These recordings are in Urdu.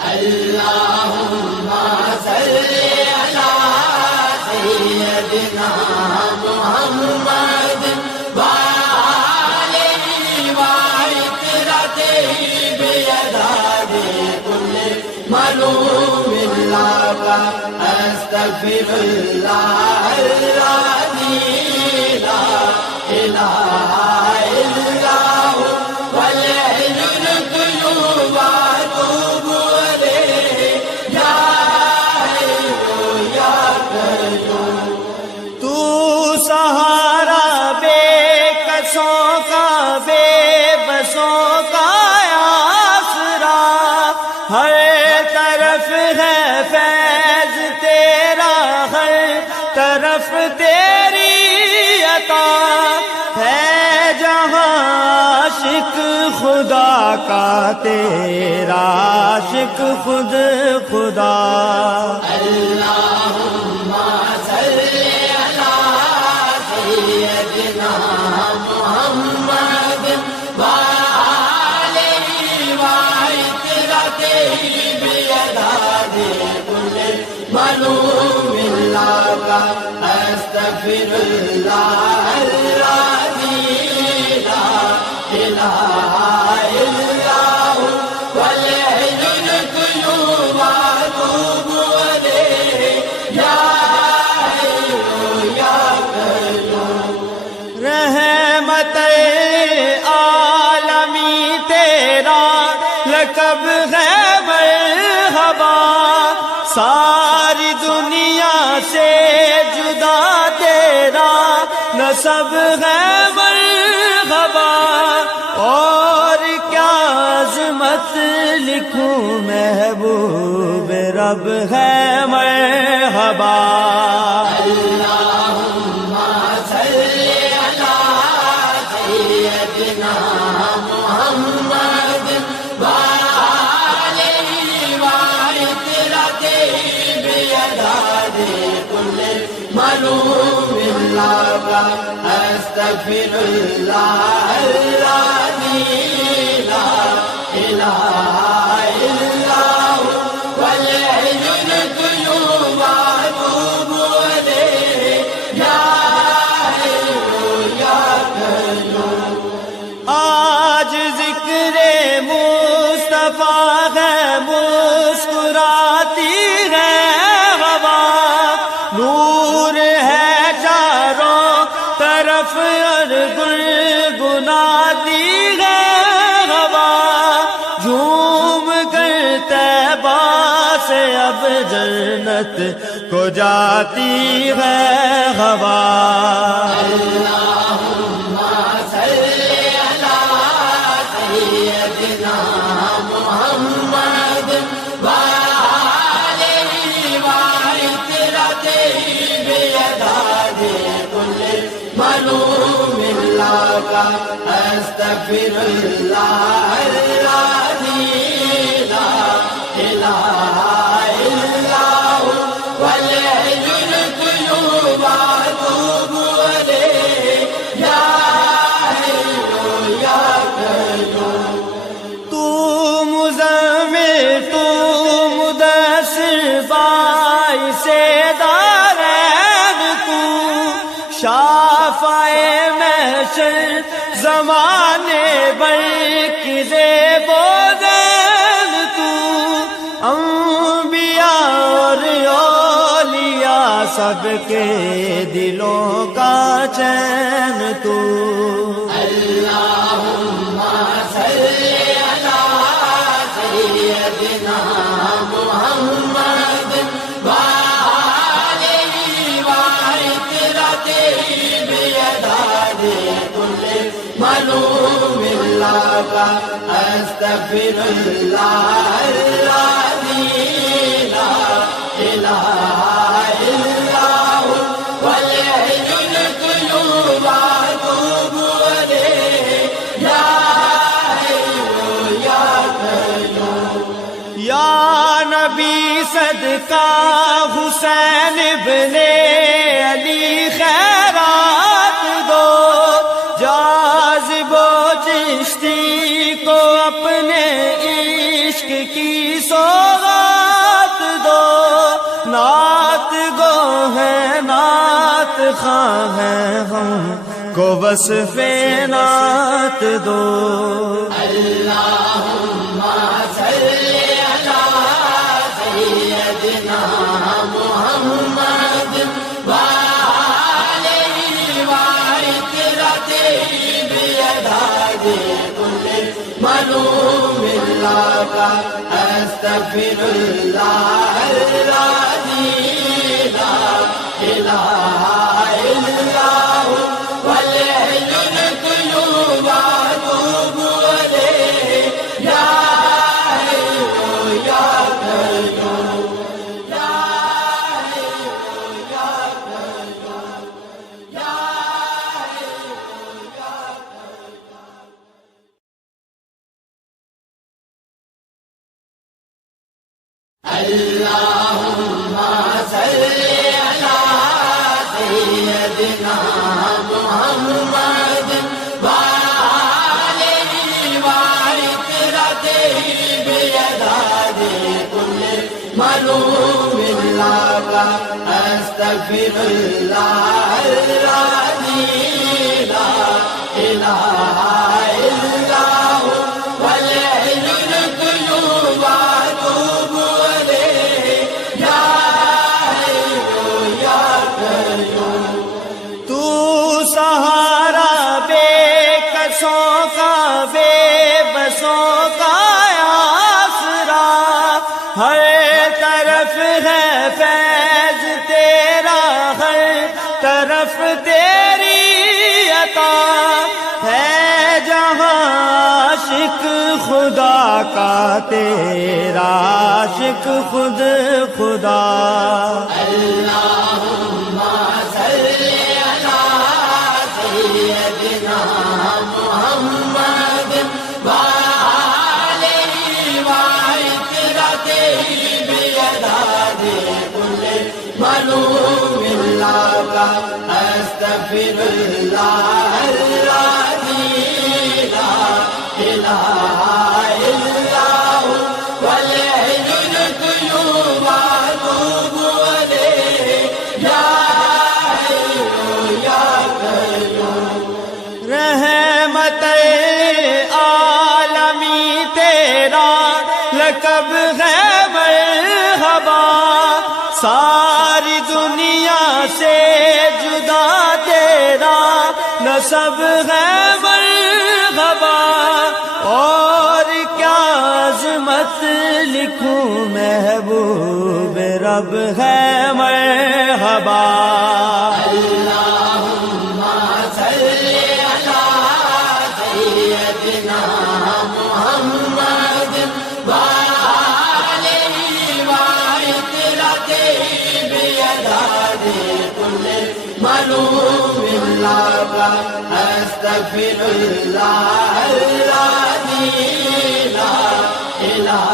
اللهم صل على سيدنا محمد وآله وعترته بيداد كل ملوم لك أستغفر الله الذي لا إله إلا هو والحي القيوم وأتوب إليه يا حي يا قيوم. تو سہارا بے کسوں کا بے بسوں کا آسرا، ہر طرف ہے فیض تیرا، ہر طرف تیری عطا ہے، جہاں عاشق خدا کا تیرا عاشق خود خدا. اللهم صل على سيدنا محمد وآله وعترته بيداد كل ملوم لك أستغفر الله الذي لا إله إلا هو والحي القيوم وأتوب إليه يا حي يا قيوم. رحمت عالمی تیرا لقب ہے مرحبا، ساری دنیا سے جدا تیرا نسب ہے مرحبا، اور کیا عظمت لکھوں محبوب رب ہے مرحبا. اللهم صل على سيدنا محمد وآله وعترته بيداد كل ملوم لك أستغفر الله الذي لا إله إلا هو والحي القيوم وأتوب إليه يا حي يا قيوم. آج ذکر مصطفیٰ ہے، مسکراتی ہے ہوا، نور ہے چاروں طرف اور گنگناتی ہے ہوا، جھوم کر طیبہ سے اب جنت کو جاتی ہے ہوا. اللهم صل على سيدنا محمد وآله وعترته بيداد كل ملوم لك أستغفر الله الذي لا إله إلا هو والحي القيوم وأتوب إليه يا حي يا قيوم. تو مزمل تو مدثر باعث دارین، تو شافع محشر زمانے بر کی زیب و زین، تو انبیاء اور اولیاء سب کے دلوں کا چین، تو اللهم صل على سيدنا محمد وآله وعترته بيداد كل ملوم لك أستغفر الله الذي لا إله إلا هو والحي القيوم وأتوب إليه يا حي يا قيوم. یا نبی صدقہ حسین ابن علی خیرات دو، جاذب و چشتی کو اپنے عشق کی سو خواں ہیں ہم کو وصف نعت دو. اللہم صلی علی سیدنا محمد وآلہ وعطرتہ بعدد کل معلوم لک استغفر اللہ العظیم لا الہ الا ہو والحی القیوم واتوب الیہ یا حی یا قیوم یا حی یا قیوم یا حی یا قیوم. اللہم صلی علی سیدنا محمد وآلہ وعطرتہ بعدد کل معلوم لک استغفر اللہ العظیم لا الہ الا ہو والحی القیوم واتوب الیہ یا حی یا قیوم. تو سہارا بے کسوں کا بے بسوں کا آسرا، ہر طرف ہے فیض تیرا، ہر طرف تیری عطا ہے، جہاں عاشق خدا کا تیرا عاشق خود خدا. اللہم صلی علی سیدنا محمد وآلہ وعطرتہ بعدد کل معلوم لک استغفر اللہ العظیم لا الہ الا ہو والحی القیوم واتوب الیہ یا حی یا قیوم. رحمت عالمی تیرا لقب ہے مرحبا، ساری دنیا سے جدا تیرا نسب ہے مرحبا. اور کیا عظمت لکھوں محبوب رب ہے مرحبا. اللہم صلی علی سیدنا محمد وآلہ وعطرتہ بعدد کل معلوم لک استغفر اللہ العظیم لا الہ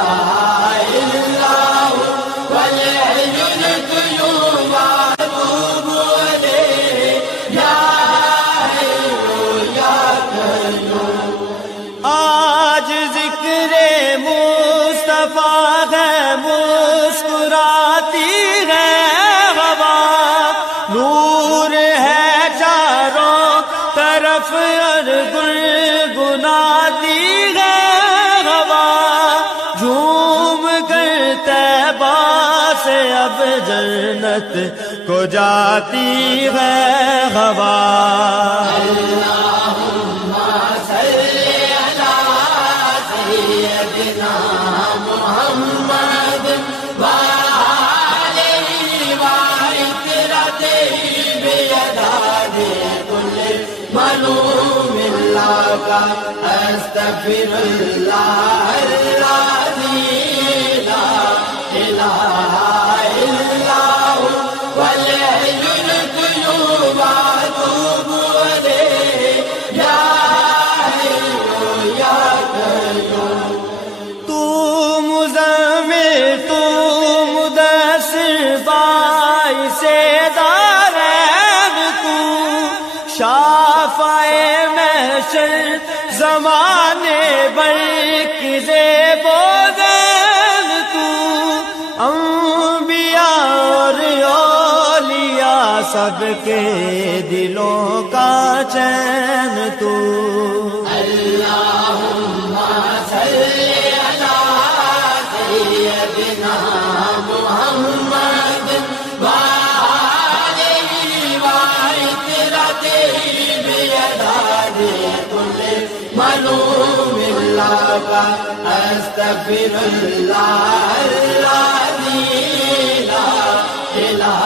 الا ہو والحی القیوم واتوب الیہ یا حی یا قیوم. آج ذکر مصطفیٰ ہے، مسکراتی ہے ہوا، نور ہے چاروں طرف اور گنگناتی ہے ہوا، جھوم کر طیبہ سے اب جنت کو جاتی ہے ہوا. اللہم صلی علی سیدنا محمد وآلہ وعطرتہ بعدد کل معلوم لک استغفر اللہ العظیم لا الہ الا ہو والحی القیوم واتوب الیہ یا حی یا قیوم. تو مزمل تو مدثر باعث دارین، تو شافع محشر زمانے برق زیب و دین، تو انبیاء اور اولیاء سب کے دلوں کا چین تو اللہم صلی علی سیدنا محمد وآلہ وعطرتہ بیداد کل ملوم اللہ استغفر اللہ الذی لا الہ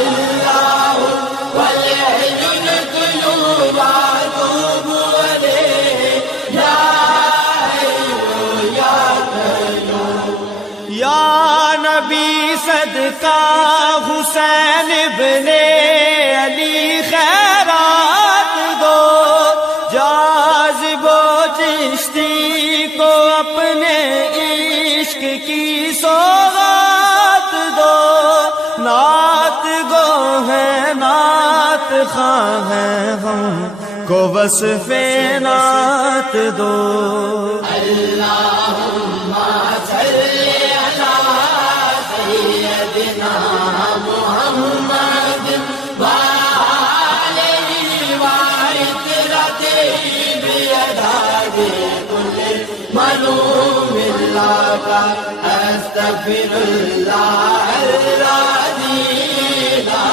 الا هو والحی القیوم واتوب الیہ یا حی یا قیوم یا نبی صدقہ حسین ابن علی خیرات دو جاذب و چشتی کو اپنے عشق کی سوغات دو نعت گو ہے نعت خواہ ہیں ہم کو وصف نعت دو اللہم صلی علی سیدنا محمد وآلہ وعطرتہ بیداد کل ملوم اللہ استغفر اللہ الذی لا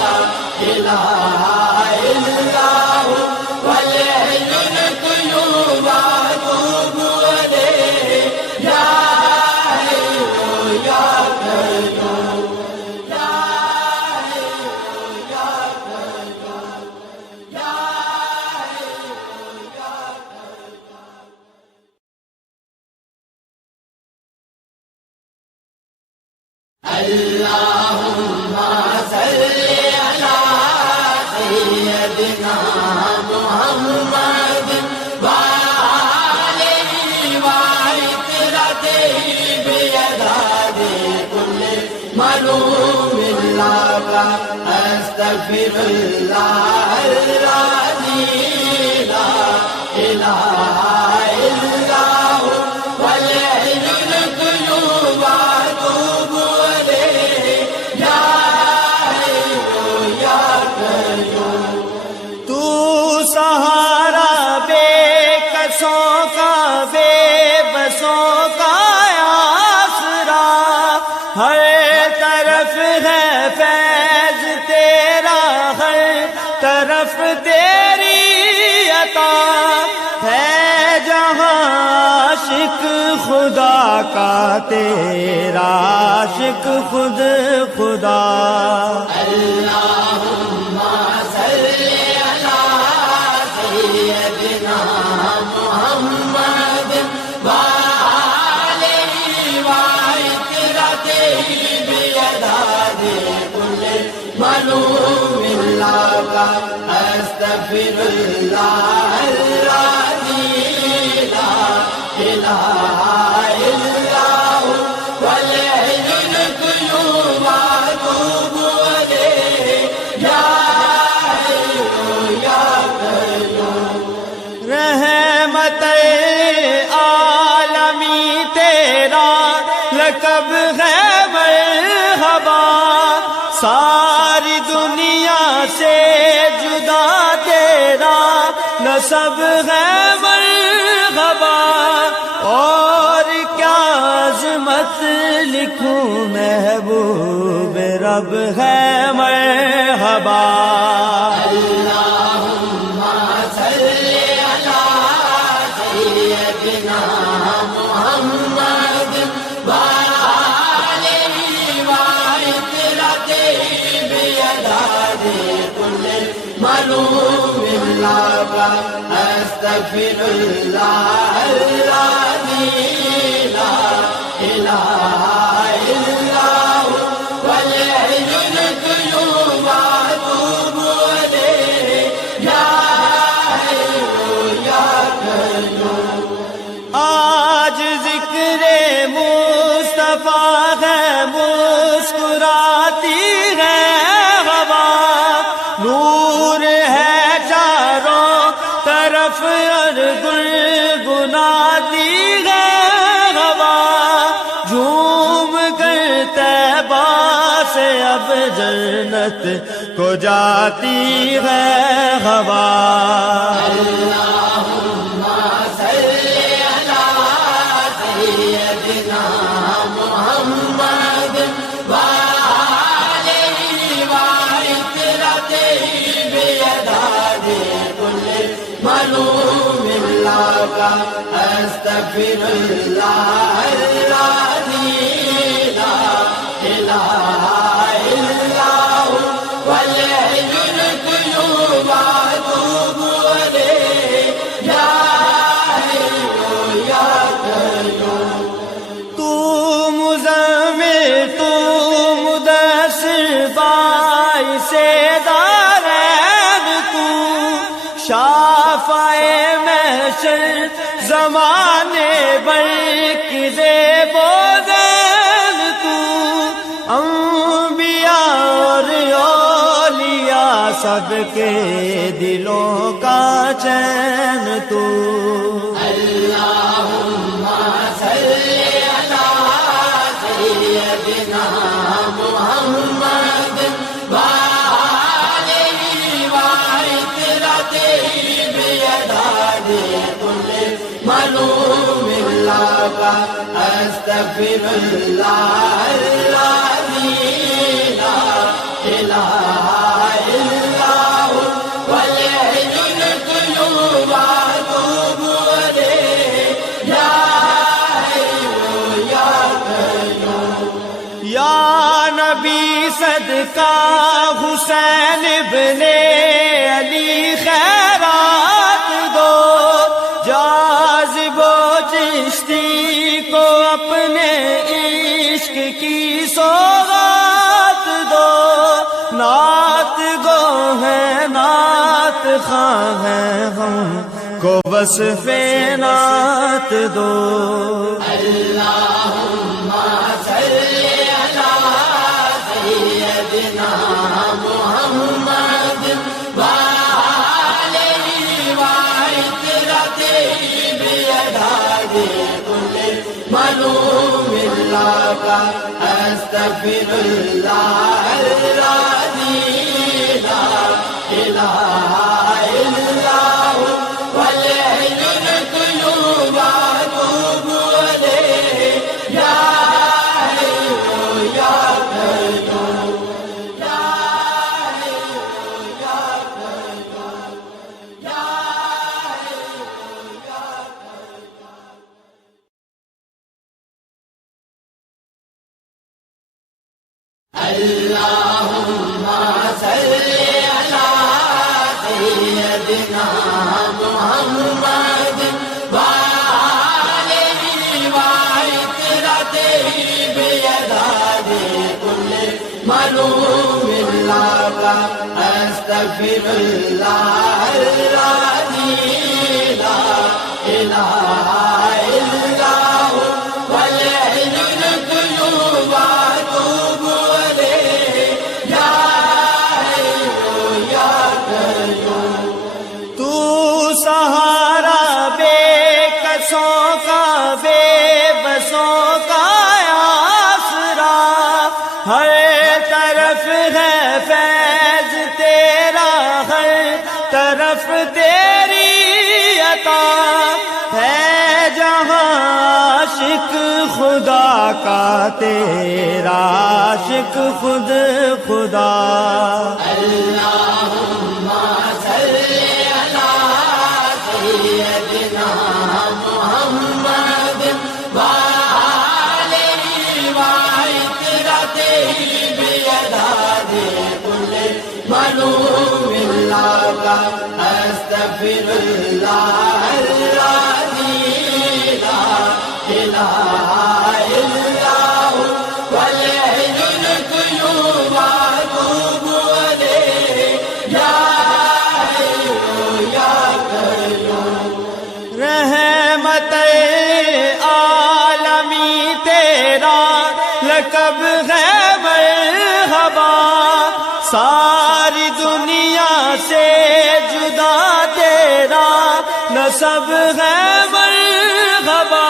الہ الا هو والحی القیوم واتوب الیہ یا حی یا قیوم یا حی یا قیوم یا حی یا اللہم صلی علی سیدنا محمد وآلہ وعطرتہ بیداد کل ملوم اللہ استغفر اللہ الذی لا الہ الا هو والحی القیوم واتوب الیہ یا حی یا قیوم تو سہارا بے کسوں کا بے بسوں کا آسرا ہر طرف ہے فیض تیرا ہر طرف تیری عطا ہے جہاں عاشق خدا کا تیرا عاشق خود خدا اللہم صلی علی سیدنا محمد وآلہ وعطرتہ بیداد کل ملوم اللہ استغفر اللہ الذی لا الہ الا هو والحی القیوم واتوب الیہ یا حی یا قیوم رحمت عالمی تیرا لقب ہے مرحبا ساری دنیا سے جدا تیرا نسب ہے مرحبا اور کیا عظمت لکھوں محبوب رب ہے مرحبا اللہم صلی علی سیدنا محمد وآلہ وعطرتہ بیداد کل ملوم اللہ استغفر اللہ الذی لا الہ الا هو والحی القیوم واتوب الیہ یا حی یا قیوم آج ذکر مصطفیٰ ہے مسکراتی ہے ہوا نور ہے چاروں طرف اور گنگناتی ہے اب جنت کو جاتی ہے ہوا اللہم صلی علی سیدنا محمد وآلہ وعطرتہ بیداد کل ملوم لک استغفر اللہ الذی لا الہ الا هو والحی القیوم واتوب الیہ یا حی یا قیوم تو مزمل تو مدثر باعث دارین تو شافع محشر زمانے بر کی زیب و زین تو انبیاء اور اولیاء سب کے دلوں کا چین تو اللہم صلی علی سیدنا محمد وآلہ وعطرتہ بیداد کل ملوم لک استغفر اللہ الذی لا الہ الا هو والحی القیوم واتوب الیہ یا حی یا قیوم یا نبی صدقہ حسین ابن علی خیرات دو جاذب و چشتی کو اپنے عشق کی سوغات دو نعت گو ہے نعت خواں ہے ہم کو وصف نعت دو اللہم صلی علی سیدنا محمد وآلہ وعطرتہ بیداد کل ملوم لک استغفر اللہ الذی لا الہ الا هو والحی القیوم واتوب الیہ یا حی یا قیوم یا حی یا قیوم یا حی یا اللہم صلی علی سیدنا محمد وآلہ وعطرتہ بیداد کل ملوم لک استغفر اللہ الذی لا الہ الا هو والحی القیوم واتوب الیہ یا حی یا قیوم تو سہارا بے کسوں کا بے بسوں کا آسرا ہر طرف ہے فیض تیرا ہر طرف تیری عطا ہے جہاں عاشق خدا کا تیرا عاشق خود خدا اللہم صلی علی سیدنا محمد وآلہ وعطرتہ بیداد کل ملوم لک استغفر اللہ الذی لا الہ الا هو والحی القیوم واتوب الیہ یا حی یا قیوم رحمت عالمی تیرا لقب ہے مرحبا ساری دنیا سے جدا تیرا نسب ہے مرحبا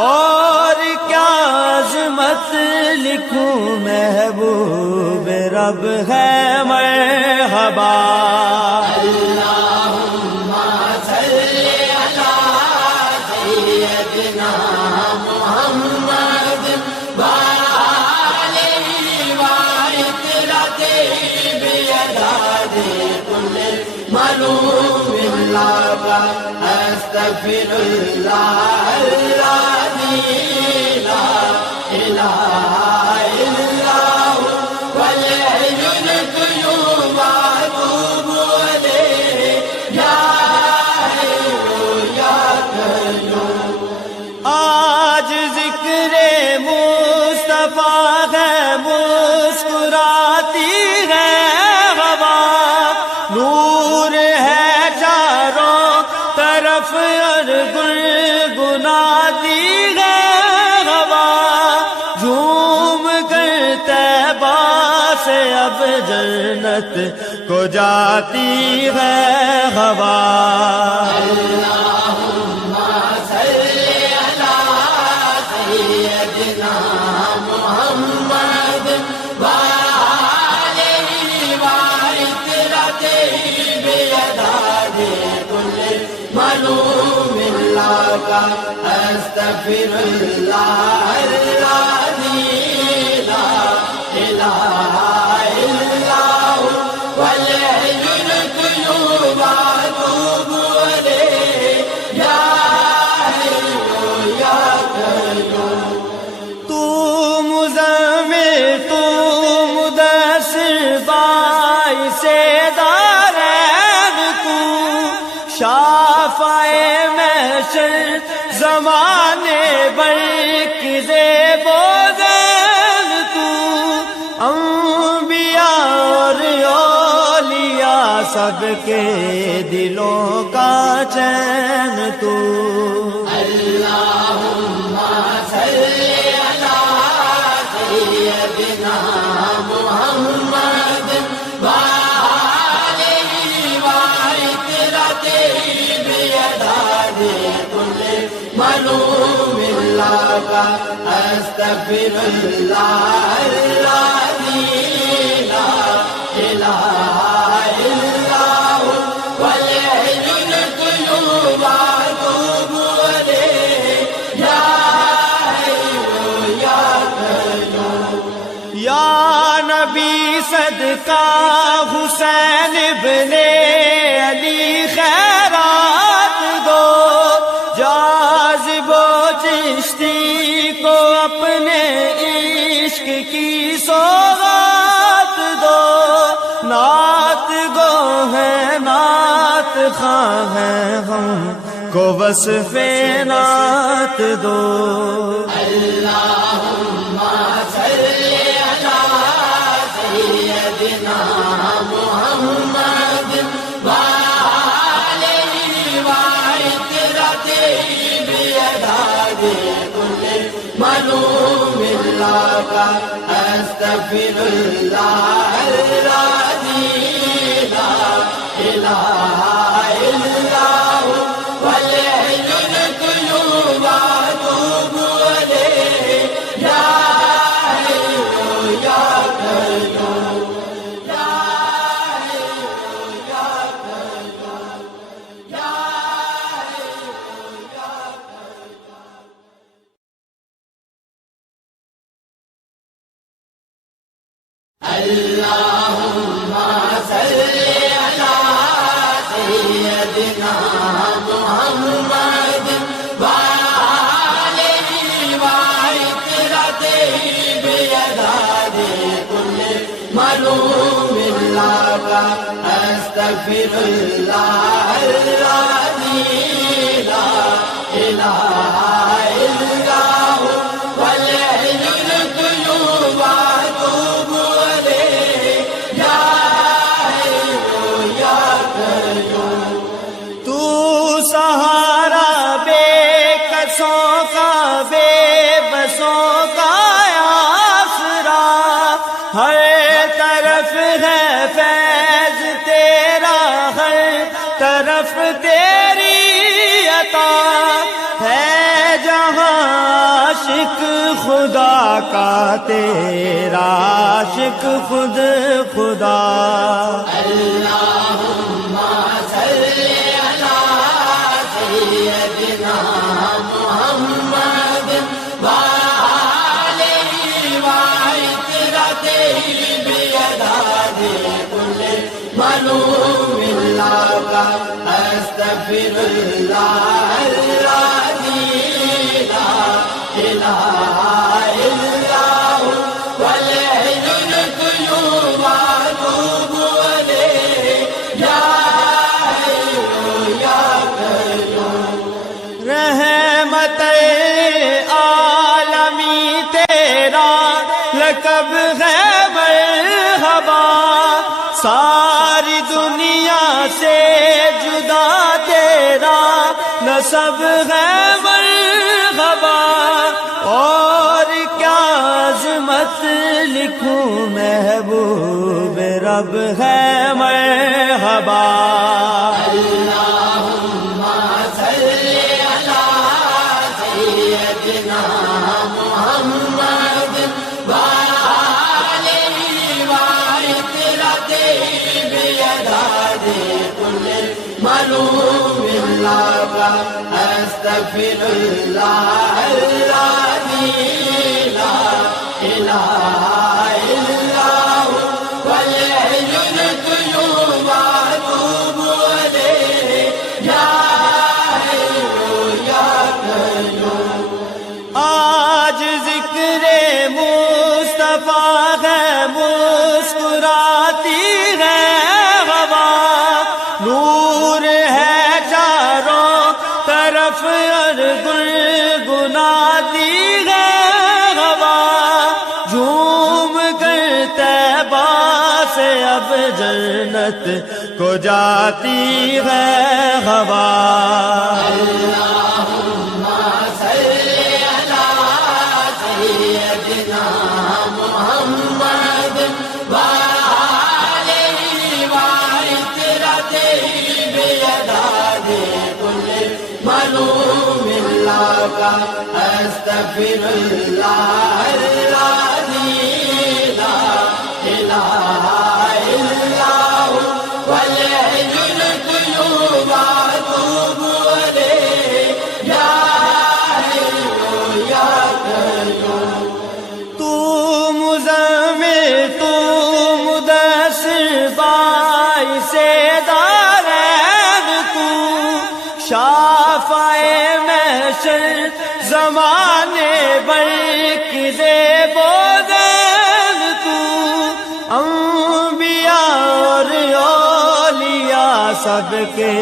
اور کیا عظمت لکھوں محبوب اب ہے مرحبا اللہم صلی علی سیدنا محمد وآلہ وعطرته بیداد کل ملوم اللہ استغفر اللہ الذی لا الہ الا هو والحی القیوم واتوب الیہ یا حی یا قیوم آج ذکر مصطفیٰ ہے مسکراتی ہے ہوا نور ہے چاروں طرف اور گنگناتی ہے ہوا جھوم کر طیبہ سے اب جنت کو جاتی ہے ہوا اللہم صلی علی سیدنا محمد وآلہ وعطرته بیداد کل ملوم اللہ استغفر اللہ الذی لا الہ الا هو والحی القیوم واتوب الیہ یا حی یا قیوم تو مزمل تو مدثر باعث دارین تو شافع محشر زمانے برق زیب و زین تو انبیاء اور اولیاء سب کے دلوں کا چین تو اللہم صلی علی سیدنا محمد وآلہ وعطرته بیداد کل ملوم اللہ استغفر اللہ الذی لا الہ الا هو والحی القیوم واتوب الیہ یا حی یا قیوم یا نبی صدقہ حسین ابن علی خیرات دو جاذب و چشتی کو اپنے عشق کی سوغات دو نعت گو ہے نعت خواہ ہیں ہم کو وصف نعت دو اللہم صلی علی سیدنا محمد وآلہ وعطرته بیداد کل ملوم اللہ استغفر اللہ الذی لا الہ الا هو والحی القیوم واتوب الیہ یا حی یا قیوم یا حی یا قیوم یا حی یا قیوم اللہم صلی علی سیدنا محمد وآلہ وعطرته بیداد کل ملوم اللہ استغفر اللہ الذی لا الہ الا هو والحی القیوم واتوب الیہ یا حی یا قیوم تو سہارا بے کسوں کا بے بسوں کا آسرا ہر طرف ہے فیض تیرا ہر طرف تیری عطا ہے خدا کا تیرا عاشق خود خدا اللہم صلی علی سیدنا محمد وآلہ وعطرتہ بیداد کل ملوم اللہ استغفر اللہ الذی لا الہ الا ہو والحی القیوم واتوب الیہ یا حی یا قیوم رحمت عالمی تیرا لقب ہے مرحبا ساری دنیا سے جدا تیرا نسب ہے مرحبا اور کیا عظمت لکھوں محبوب رب ہے مرحبا اللہم صلی علی سیدنا محمد وآلہ وعطرتہ بیداد کل ملوم اللہ استغفر اللہ الذی لا الہ الا ہو والحی القیوم واتوب الیہ یا حی یا قیوم آج ذکر مصطفیٰ ہے مسکراتی ہے ہوا نور ہے چاروں طرف اور گنگناتی ہے ہوا جھوم کر طیبہ سے اب جنت کو جاتی ہے ہوا اللہم صلی علی سیدنا محمد وآلہ وعطرتہ بیداد کل ملوم اللہ استغفر اللہ الذی لا الہ الا ہو والحی القیوم واتوب الیہ یا حی یا قیوم تو مزمل تو مدثر باعث دارین تو شافع محشر زمانے بر کی زیب و زین تو انبیاء اور اولیاء سب کے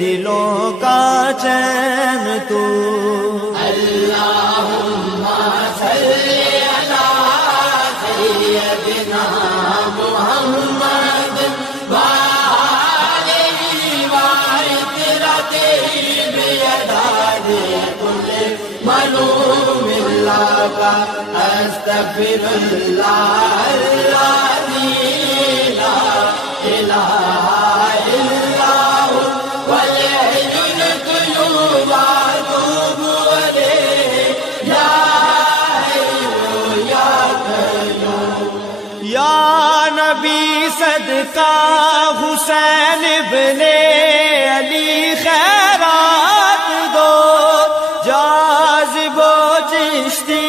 دلوں کا چین تو اللہم صلی علی سیدنا محمد وآلہ وعطرتہ بیداد کل ملوم اللہ استغفر اللہ الذی لا الہ الا ہو والحی القیوم واتوب الیہ یا حی یا قیوم یا نبی صدقہ حسین ابن علی خیرات دو جاذب و چشتی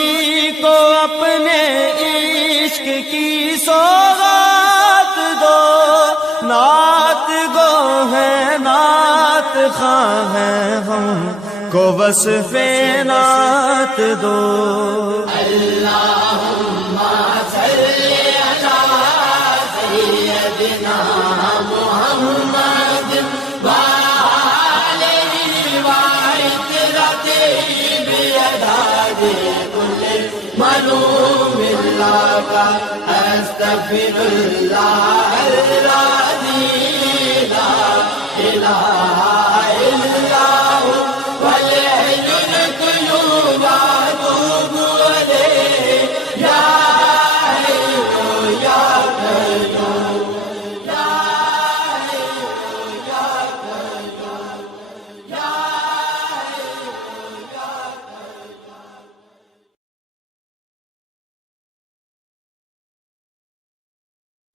کو اپنے عشق کی سوغات دو نعت گو ہے نعت خواں ہے ہم کو وصف نعت دو اللہم صلی علی سیدنا محمد وآلہ وعطرتہ بیداد کل ملوم اللہ استغفر اللہ الذی لا الہ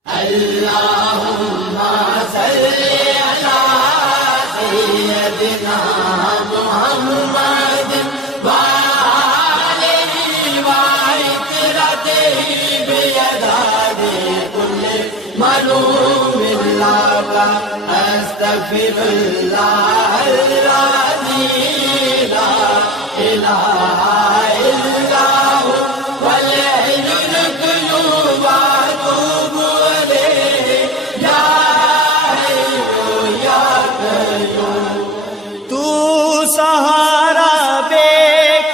اللهم صل على سيدنا محمد وآله وعترته بيداد كل ملوم لك أستغفر الله العظيم لا إله إلا هو والحي القيوم وأتوب إليه يا حي يا قيوم تو سہارا بے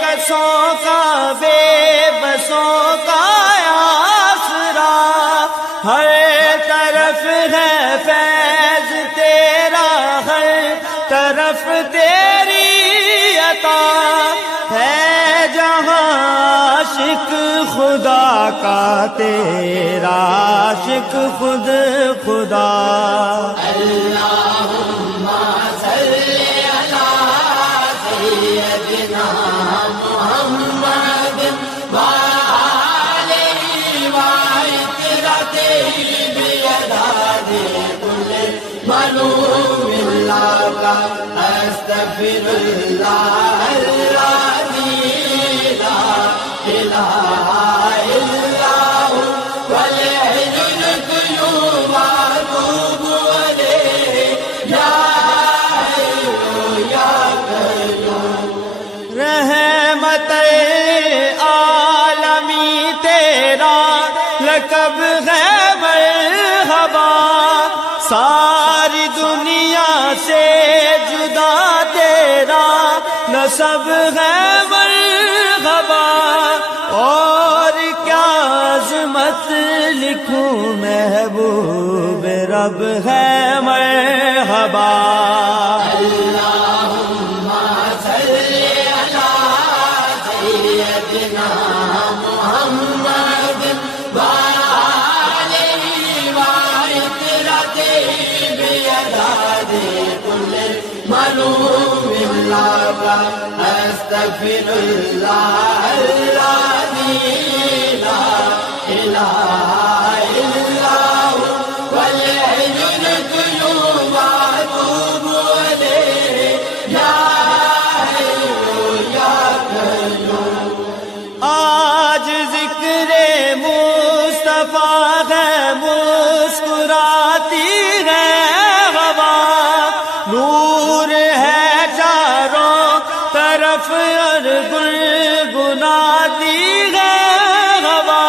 کسوں کا بے بسوں کا آسرا، ہر طرف ہے فیض تیرا، ہر طرف تیری عطا ہے، جہاں عاشق خدا کا تیرا عاشق خود خدا۔ اللهم صل على سيدنا محمد وآله وعترته بيداد كل ملوم لك أستغفر الله العظيم لا إله إلا هو والحي القيوم وأتوب إليه يا حي يا قيوم رحمت عالمی تیرا لقب ہے مرحبا، ساری دنیا سے جدا تیرا نسب ہے مرحبا، اور کیا عظمت لکھوں محبوب رب ہے مرحبا۔ اللهم صل على سيدنا محمد وآله وعترته بيداد كل ملوم لك أستغفر الله العظيم لا إله إلا هو والحي القيوم وأتوب إليه يا حي يا قيوم آج ذکر مصطفیٰ ہے، مسکراتی ہے ہوا، نور ہے چاروں طرف اور گنگناتی ہے ہوا،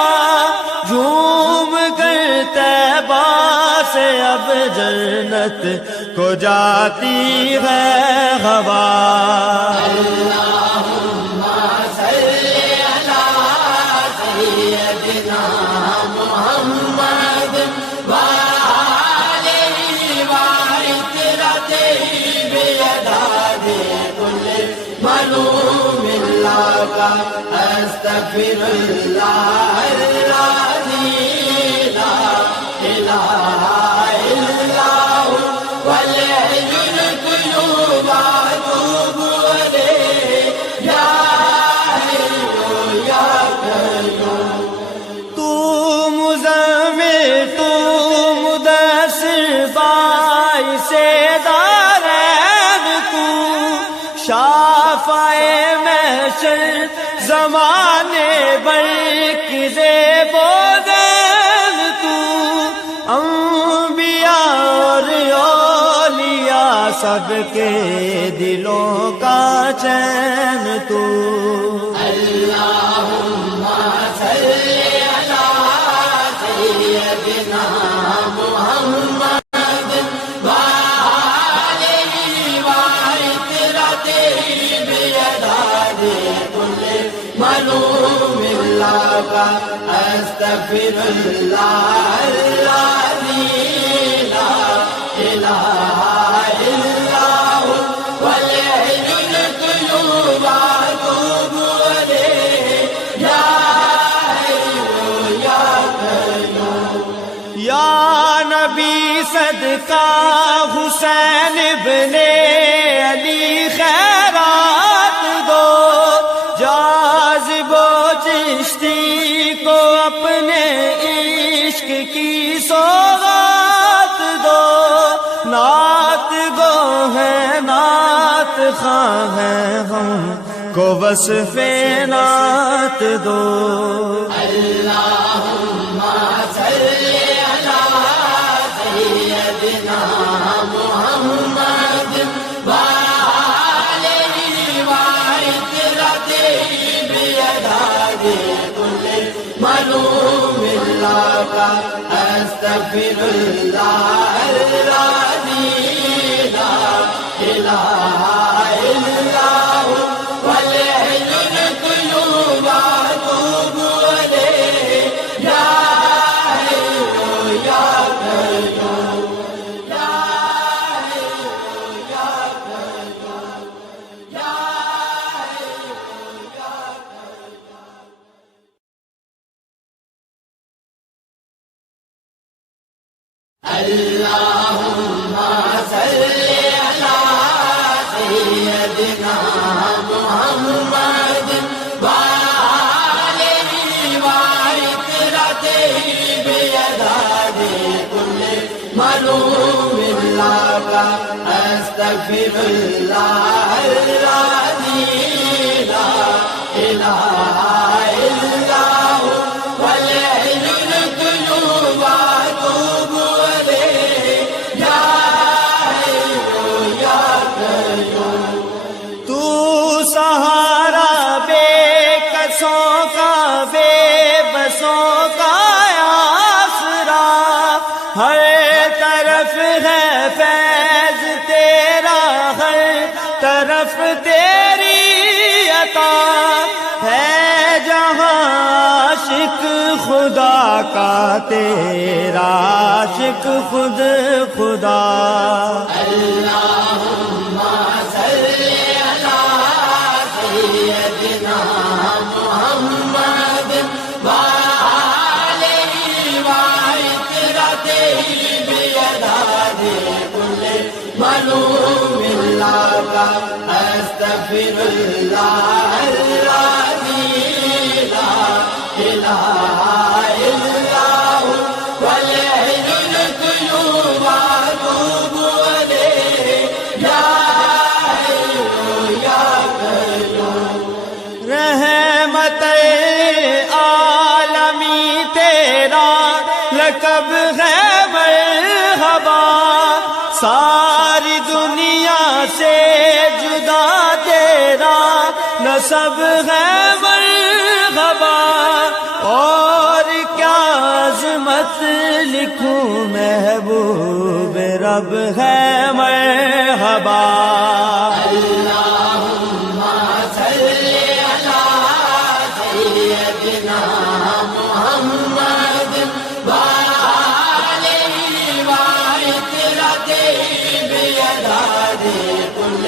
جھوم کر طیبہ سے اب جنت کو جاتی ہے ہوا۔ اللهم صل على سيدنا محمد وآله وعترته بيداد كل ملوم لك أستغفر الله العظيم لا إله إلا هو والحي القيوم وأتوب إليه يا حي يا قيوم تو مزمل تو مدثر باعث دارین، تو شافع محشر زمانے برکز بودن، تو انبیاء اور اولیاء سب کے دلوں کا چین تو۔ اللهم صل على سيدنا محمد وآله وعترته بيداد كل ملوم لك أستغفر الله العظيم لا إله إلا هو والحي القيوم وأتوب إليه يا حي يا قيوم یا نبی صدقہ حسین ابن علی خیرات دو، جاذب و چشتی کو اپنے عشق کی سوغات دو، نعت گو ہے نعت خواں ہے ہم کو وصف نعت دو۔ اللہم صلی علی سیدنا محمد وآلہ وعطرتہ بیداد کل معلوم اللہ کا استغفر اللہ الذی لا الہ الا ہوا والحی القیوم واتوب الیہ یا حی یا قیوم یا حی یا قیوم یا حی یا قیوم۔ اللہم صلی علی سیدنا محمد وآلہ وعطرتہ بیداد کل معلوم اللہ کا استغفر اللہ الذی لا الہ الا ہوا والحی القیوم واتوب الیہ یا حی یا قیوم۔ تو سہارا بے کسوں کا بے بسوں کا آسرا، ہر طرف ہے فیض تیرا، ہر طرف تیری عطا ہے، جہاں عاشق خدا کا تیرا عاشق خود خدا۔ اللہم صلی علی سیدنا محمد وآلہ وعطرتہ بیداد کل معلوم اللہ کا استغفر اللہ الذی لا الہ الا ہوا والحی القیوم واتوب الیہ یا حی یا قیوم۔ رحمت عالمی تیرا لقب ہے مرحبا، ساری دنیا سے جدا تیرا نسب ہے مرحبا، اور کیا عظمت لکھوں محبوب رب ہے مرحبا۔ اللہم صلی علی سیدنا محمد وآلہ وعطرتہ بیداد کل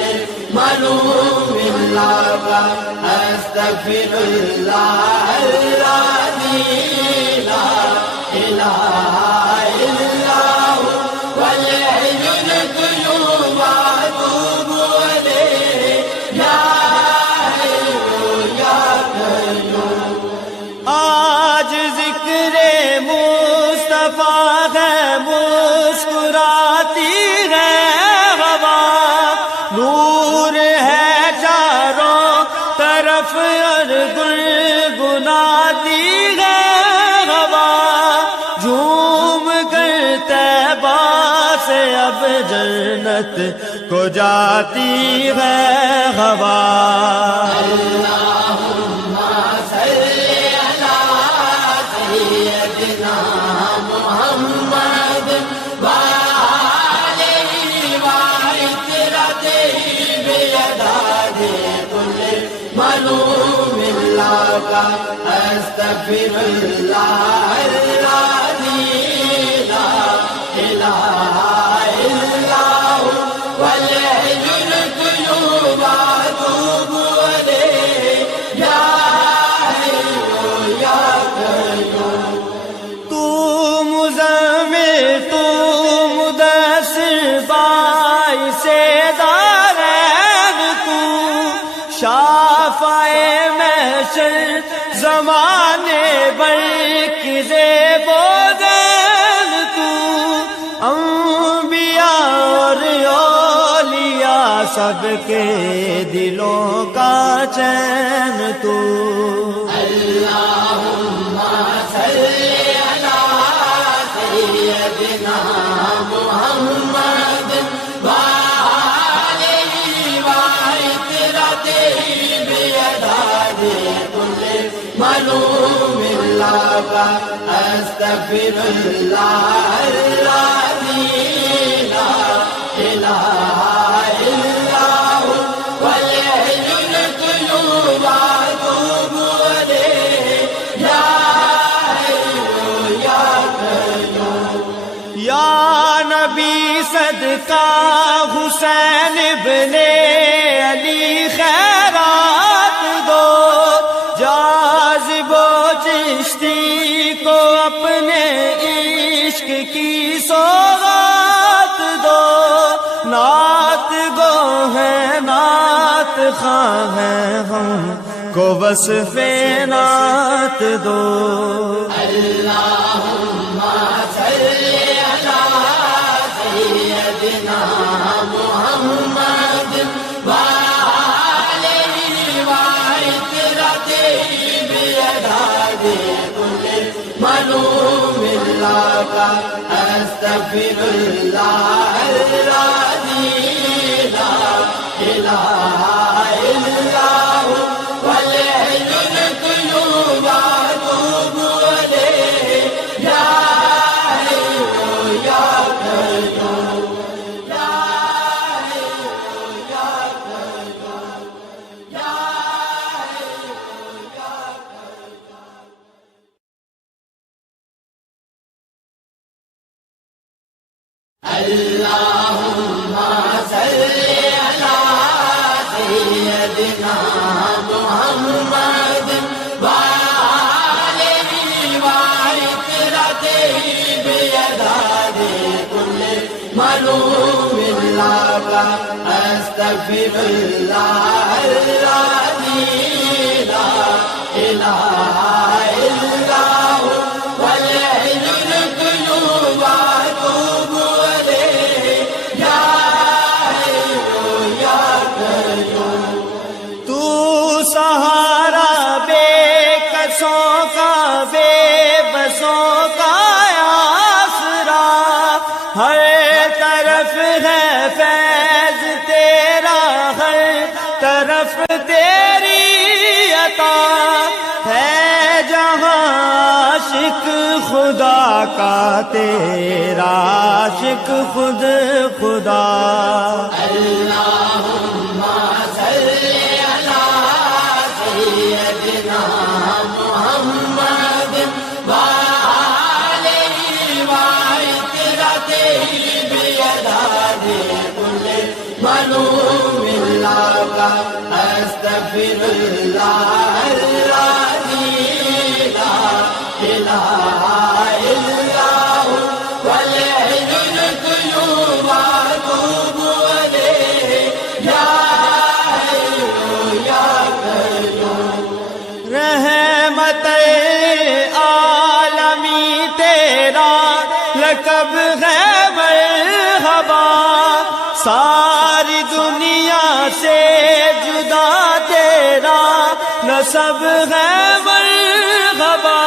معلوم اللہ کا استغفر اللہ الذی لا الہ الا ہوا والحی القیوم واتوب الیہ یا حی یا قیوم۔ آج ذکر مصطفیٰ ہے، مسکراتی ہے ہوا، نور ہے چاروں طرف اور گنگناتی ہے ہوا، جھوم کر طیبہ سے اب جنت کو جاتی ہے ہوا۔ اللہم صلی علی سیدنا محمد وآلہ وعطرتہ بیداد کل معلوم اللہ کا استغفر اللہ الذی لا الہ الا ہوا والحی القیوم واتوب الیہ یا حی یا قیوم۔ تو مزمل تو مدثر باعث دارین، تو شافع محشر زمانے بر کی زیب و زین، سب کے دلوں کا چین تو اللہم صلی علی سیدنا محمد وآلہ وعطرتہ بیداد کل ملوم اللہ استغفر اللہ الذی لا الہ الا هو والحی القیوم واتوب الیہ یا حی یا قیوم یا نبی صدقہ حسین ابن علی خیرات دو جاذب و چشتی کو اپنے عشق کی سوغات دو نعت گو ہے نعت خواہ ہیں ہم کو وصف نعت دو اللہم صلی علی سیدنا محمد وآلہ وعطرتہ بیداد کل ملوم اللہ استغفر اللہ الذی لا الہ الا هو والحی القیوم واتوب الیہ یا حی یا قیوم یا حی یا قیوم یا حی یا قیوم اللہم صلی علی سیدنا محمد وآلہ وعطرتہ بیداد کل ملوم اللہ استغفر اللہ الذی لا الہ الا هو والحی القیوم واتوب الیہ یا حی یا قیوم تو سہارا بے کسوں کا بے بسوں کا آسرا ہر طرف ہے فیض تیرا ہر طرف تیری عطا ہے جہاں عاشق خدا کا تیرا عاشق خود خدا اللہم صلی علی سیدنا محمد وآلہ وعطرتہ بیداد کل ملوم اللہ استغفر اللہ الذی لا الہ الا هو والحی القیوم واتوب الیہ یا حی یا قیوم رحمت عالمی تیرا لقب ہے مرحبا ساری دنیا سے جدا تیرا نسب ہے مرحبا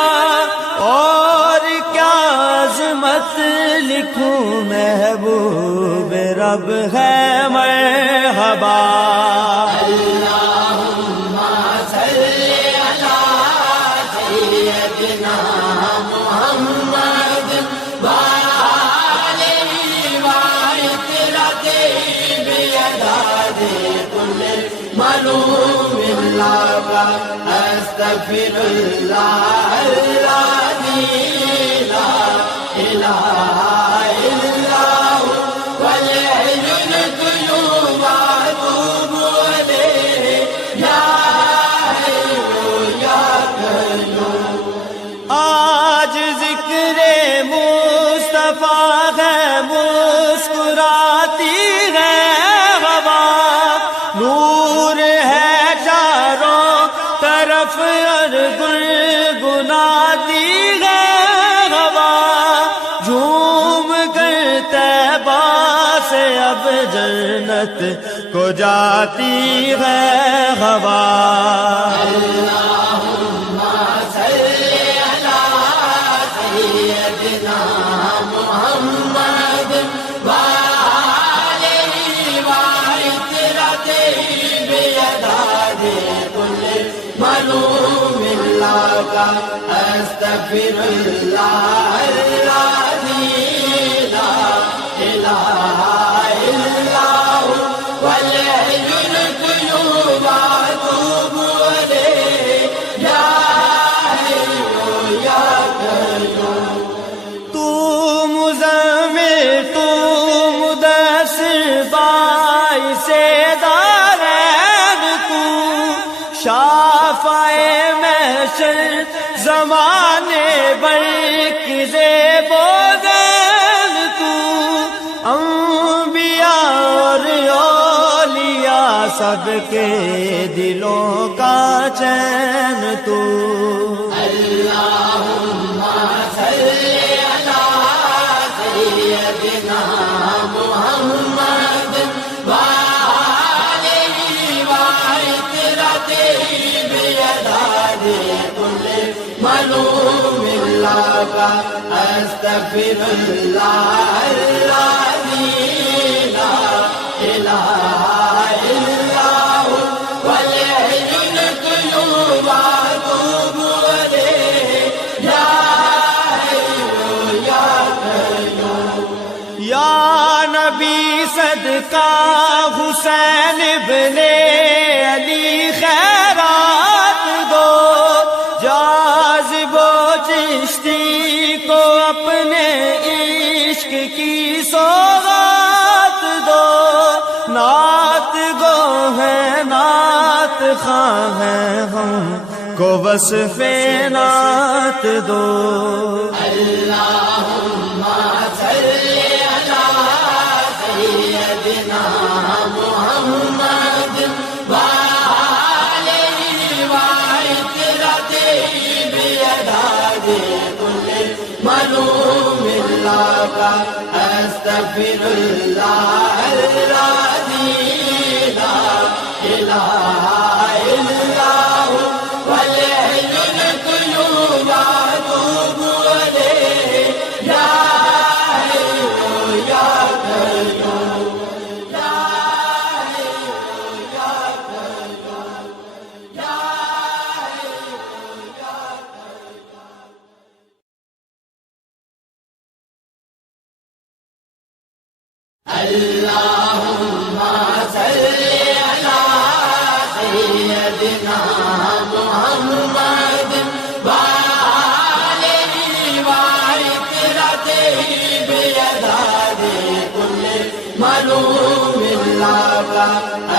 اور کیا عظمت لکھوں محبوب رب ہے مرحبا اللہم صلی علی سیدنا محمد وآلہ وعطرتہ بیداد کل ملوم اللہ استغفر اللہ الذی لا الہ الا هو والحی القیوم واتوب الیہ یا حی یا قیوم آج ذکر مصطفیٰ ہے مسکراتی ہے ہوا نور ہے چاروں طرف اور گنگناتی ہے ہوا جھوم کر طیبہ سے اب جنت کو جاتی ہے ہوا۔ اللہم صلی علی سیدنا محمد وآلہ وعطرتہ بیداد کل ملوم لک استغفر اللہ الذی لا الہ الا هو والحی القیوم واتوب الیہ یا حی یا قیوم۔ تو مزمل تو مدثر باعث دارین تو شافع محشر زمانے برق زیب و زین تو انبیاء اور اولیاء سب کے دلوں کا چین تو۔ اللہم صلی علی سیدنا محمد وآلہ وعطرتہ بیداد کل ملوم لک استغفر اللہ الذی لا الہ الا هو والحی القیوم واتوب الیہ یا حی یا قیوم۔ یا نبی صدقہ حسین ابن علی خیرات دو، جاذب و چشتی کو اپنے عشق کی سوغات دو، نعت گو ہے نعت خواں ہیں ہم کو وصف نعت دو۔ اللہم صلی علی سیدنا محمد وآلہ وعطرتہ بیداد کل ملوم لک استغفر اللہ الذی لا الہ الا هو والحی القیوم واتوب الیہ یا حی یا قیوم۔ اللہم صلی علی سیدنا محمد وآلہ وعطرتہ بیداد کل ملوم لک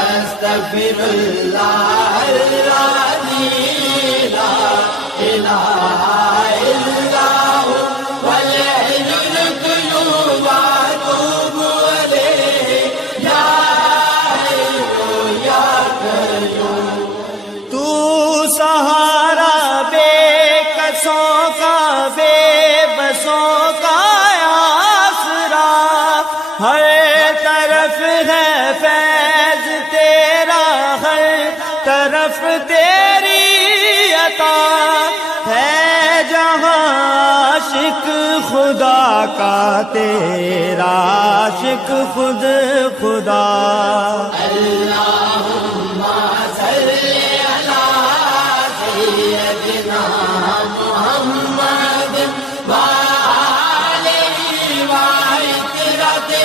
استغفر اللہ الذی لا الہ الا هو والحی القیوم واتوب الیہ یا حی یا قیوم۔ تو سہارا بے کسوں کا بے بسوں کا آسرا، ہر طرف ہے فیض تیرا، ہر طرف تیری عطا ہے، جہاں عاشق خدا کا تیرا عاشق خود خدا۔ اللہم صلی علی سیدنا محمد وآلہ وعطرتہ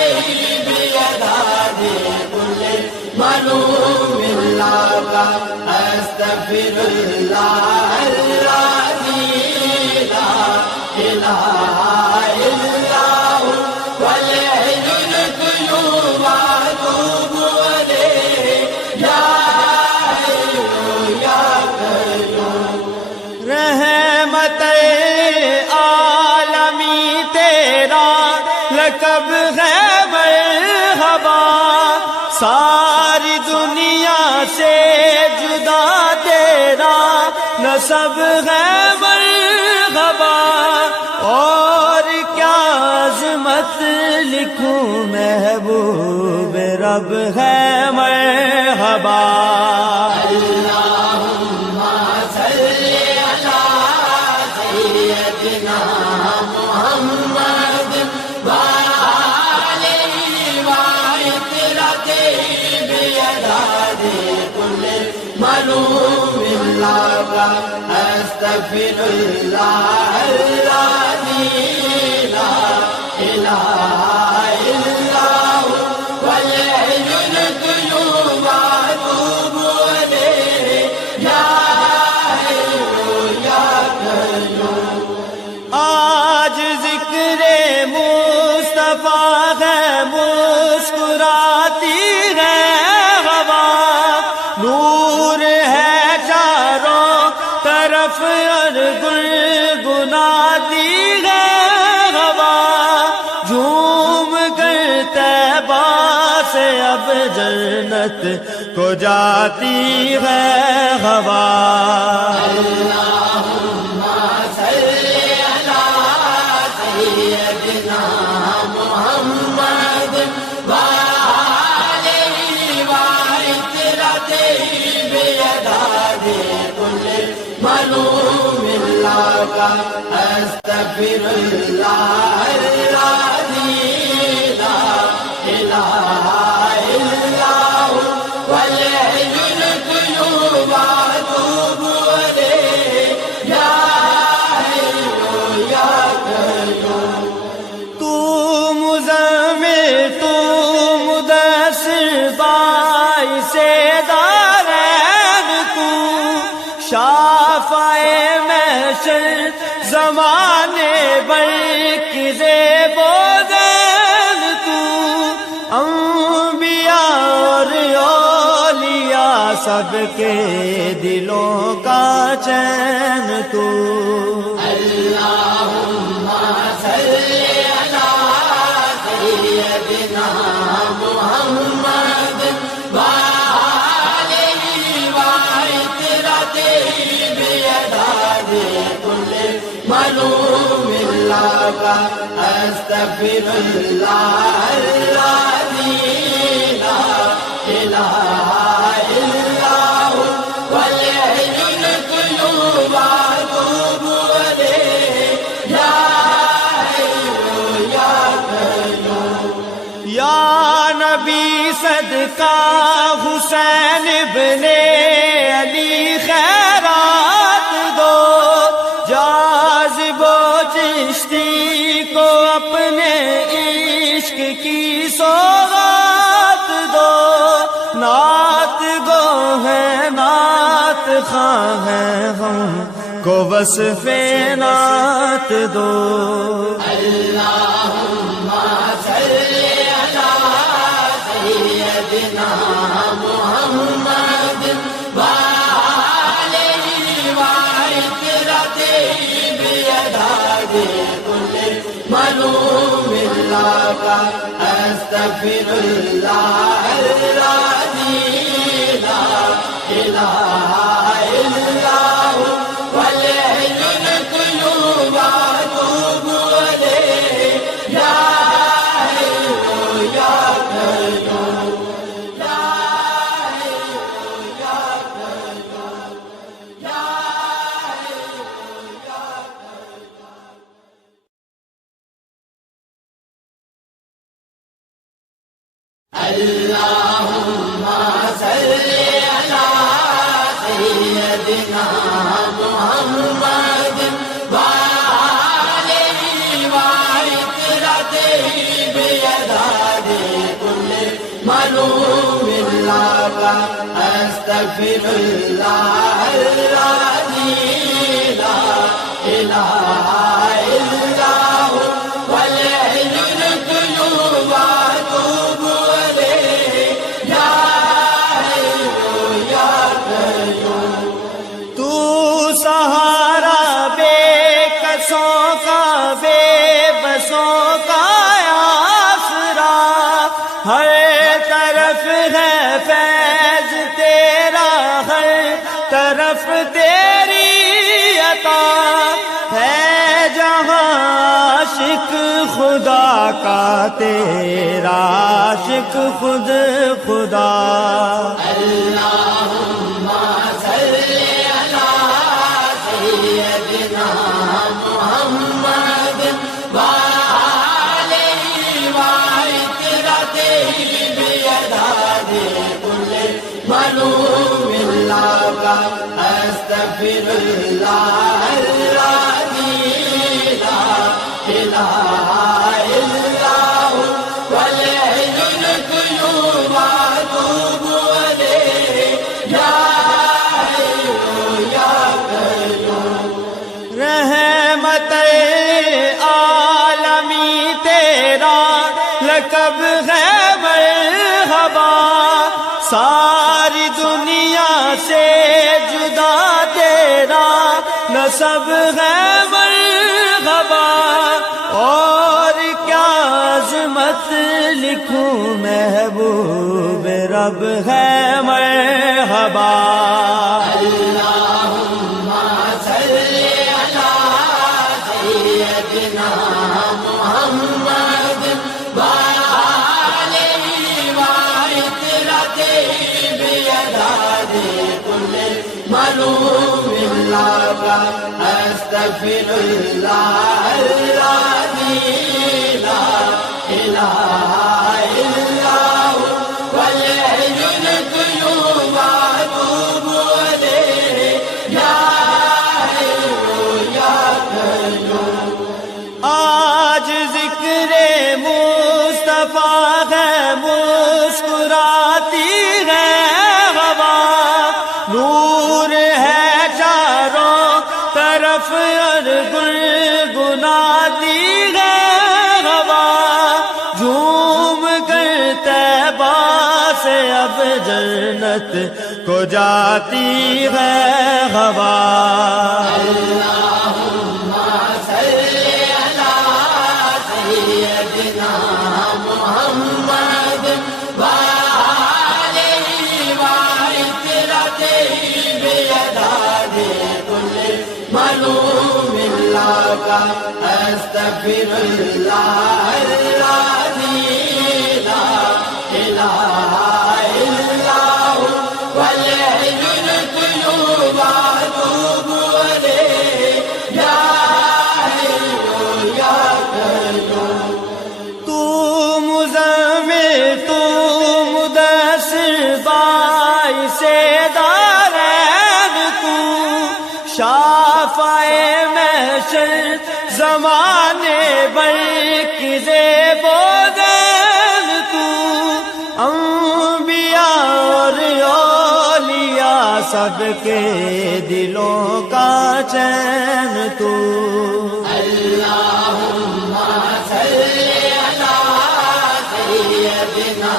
بیداد کل ملوم لک استغفر اللہ الذی لا الہ الا هو والحی القیوم واتوب الیہ یا حی یا قیوم۔ رحمت عالمی تیرا لقب ہے مرحبا، ساری دنیا سے جدا تیرا نسب ہے مرحبا، اور کیا عظمت لکھوں محبوب رب ہے مرحبا۔ سیدنا محمد وآلہ وعطرة بعدد كل معلوم لك أستغفر الله الذي لا إله إلا هو والحي القيوم وأتوب إليه يا حي يا قيوم. آج ذکر مصطفیٰ ہے مسکراتی ہے ہوا، نور ہے چاروں طرف اور گنگناتی ہے ہوا، جھوم کر طیبہ سے اب جنت کو جاتی ہے ہوا. اللهم صل على سيدنا محمد وآله وعطرة بعدد كل معلوم لك أستغفر الله الذي لا إله إلا هو والحي القيوم وأتوب إليه يا حي يا قيوم. تو مزمل تو مدثر باعث دارین تو شافع محشر زمانے برکی زیب و زین تو انبیاء اور اولیاء سب کے دلوں کا چین تو. اللهم صل على سيدنا محمد وآله وعطرة بعدد كل معلوم لك أستغفر الله الذي لا إله إلا هو والحي القيوم وأتوب إليه يا حي يا قيوم. یا نبی صدقہ حسین ابن علی خیرات دو، جاذب و چشتی کو اپنے عشق کی سوغات دو، نعت گو ہے نعت خواں ہے ہم کو وصف نعت دو. اللهم صل على سيدنا محمد وآله وعطرة بعدد كل معلوم لك أستغفر الله الذي لا إله إلا هو والحي القيوم وأتوب إليه يا حي يا قيوم. يا حي يا قيوم. يا حي يا قيوم. اللهم صل على سيدنا محمد وآله وعطرة بعدد كل معلوم لك أستغفر الله الذي لا إله إلا هو والحي القيوم وأتوب إليه يا حي يا قيوم. تو سہارا بے کسوں کا بے بسوں کا آسرا، ہر طرف ہے فیض تیرا، ہر طرف تیری عطا ہے، جہاں عاشق خدا کا تیرا عاشق خود خدا. اللهم صل على سيدنا محمد أستغفر الله الذي لا إله إلا هو والحي القيوم أتوب إليه يا حي يا قيوم رحمت عالمی تیرا لقب ہے مرحبا، ساری دنیا سے جدا تیرا نسب ہے مرحبا، اور کیا عظمت لکھوں محبوب رب ہے مرحبا۔ اللهم صل على سيدنا محمد وآله وعترته بيداد كل ملوم لك أستغفر الله الذي لا إله إلا هو والحي القيوم أتوب إليه يا حي يا قيوم آج ذکر مصطفیٰ ہے، مسکراتی ہے ہوا، نور ہے چاروں طرف اور گنگناتی ہے ہوا، جھوم کر طیبہ سے اب جنت کو جاتی ہے ہوا۔ اللهم صل على سيدنا محمد وآله وعترته بيداد كل ملوم لك أستغفر الله الذي لا إله إلا هو والحي القيوم أتوب إليه يا حي يا قيوم تو مزمل تو مدثر باعث دارین تو شافع محشر زمانے بر کی زیب و دین تو انبیاء اور اولیاء سب کے دلوں کا چین تو۔ اللهم صل على سيدنا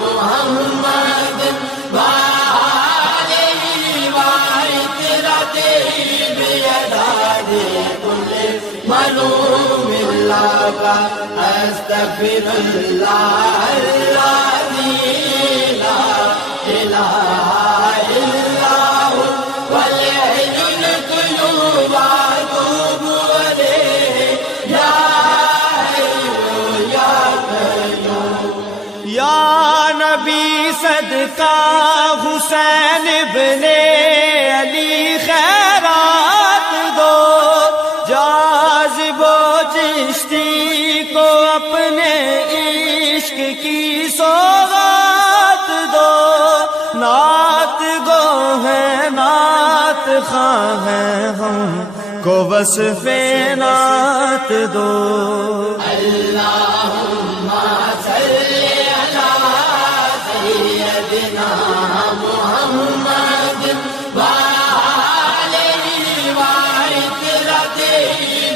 محمد وآله وعترته بيداد كل ملوم لك أستغفر الله الذي لا إله إلا هو والحي القيوم أتوب إليه يا حي يا قيوم یا نبی صدقہ حسین ابن علی خیرات دو، جاذب و چشتی کو اپنے عشق کی سوغات دو، نعت گو ہے نعت خواں ہیں ہم کو وصف نعت دو۔ اللهم صل على سيدنا محمد وآله وعترته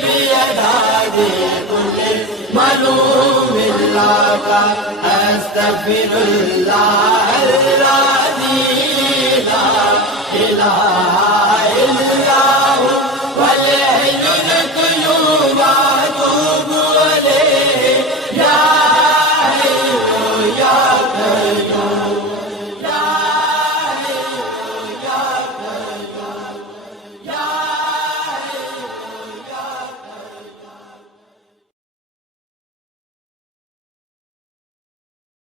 بيداد كل ملوم لك أستغفر الله الذي لا إله إلا